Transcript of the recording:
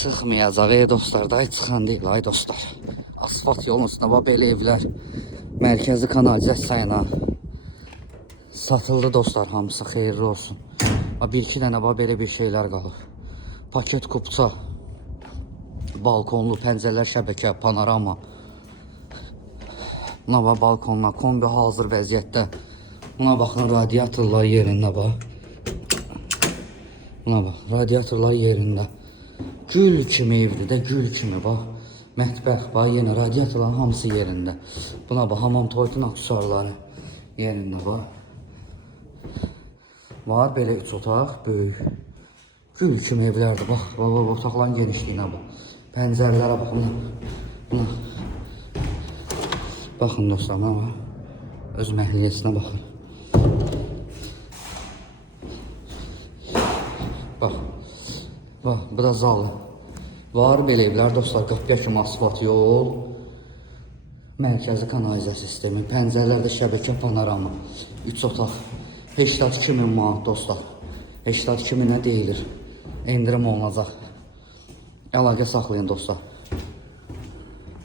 Çıxmayacaq ey dostlar, day çıxan deyil ay dostlar. Asfalt yolun üstündə bax belə evlər mərkəzi kanalizasiya ilə satıldı dostlar, hamısı xeyirli olsun. Bir iki dənə bax belə bir şeylər qalır. Paket kupça, balkonlu, pəncərələr, şəbəkə, panorama. Buna bax balkonlar, kombi hazır vəziyyətdə. Buna baxın, radiatorlar yerində bax. Buna bax, radiatorlar yerində. Gül kimi evdir də, gül kimi bax. Mətbəx bax, yenə radiatorların hamısı yerində. Buna bax, hamam tualetin aksesuarları yerində bax. Var belə 3 otaq, böyük. Gül kimi evlərdir bax. Bax, otaqların genişliyinə bax. Pəncərələrə bax, buna. Baxın dostlar, buna öz məhliyyəsinə baxın. Bax, bax, bu da zalı. Var belə evlər dostlar, qapıya kimi asfalt yol, mərkəzi kanalizasiya sistemi, pəncərələrdə şəbəkə, panorama, 3 otaq, 82.000 manat dostlar. 82.000-ə deyilir, endirim olunacaq. Əlaqə saxlayın dostlar.